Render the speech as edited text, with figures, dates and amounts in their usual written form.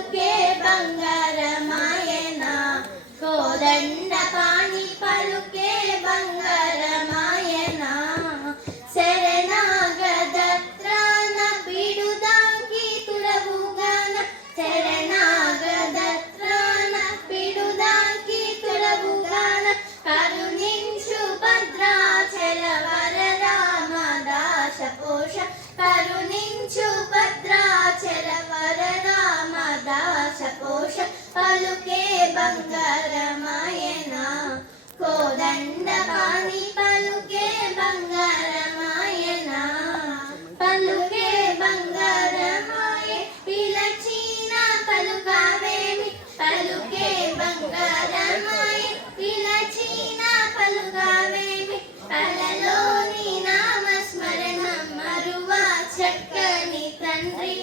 పలుకే బంగారమాయన కోదండ పాణి పలుకే బంగారమాయన శరణాగదత్రాన పిడుదాంకి తుడవుగాన శరణాగదత్రాన పిడుదాంకి తుడవుగాన కరుణించు భద్రాచల వరరామదాస పోష కరుణించు భద్రాచల వరరామదాస పోష పలుకే బంగారమాయన కోదండ పాణి పలుకే బంగారమాయన పలుకే బంగారమాయ పిలచిన పలుకావేమి పలుకే బంగారమాయ పిలచిన పలుకావేమి పలలోని నామస్మరణం మరువా చక్కని తండ్రి